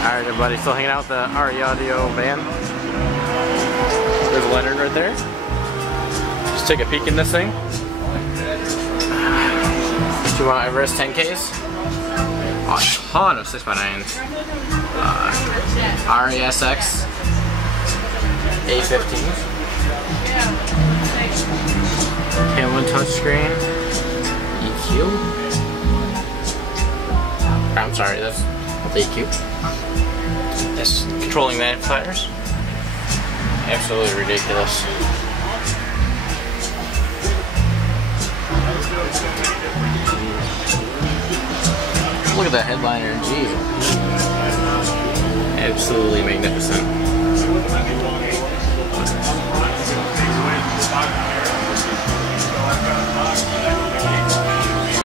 Alright everybody, still hanging out with the RE Audio van. There's Lenard right there. Just take a peek in this thing. 2-1 Everest 10Ks. A ton of 6x9s. RESX 815s. K1 touchscreen. EQ. I'm sorry, that's not the EQ. That's controlling magnifiers. Absolutely ridiculous. Look at that headliner, geez. Absolutely magnificent.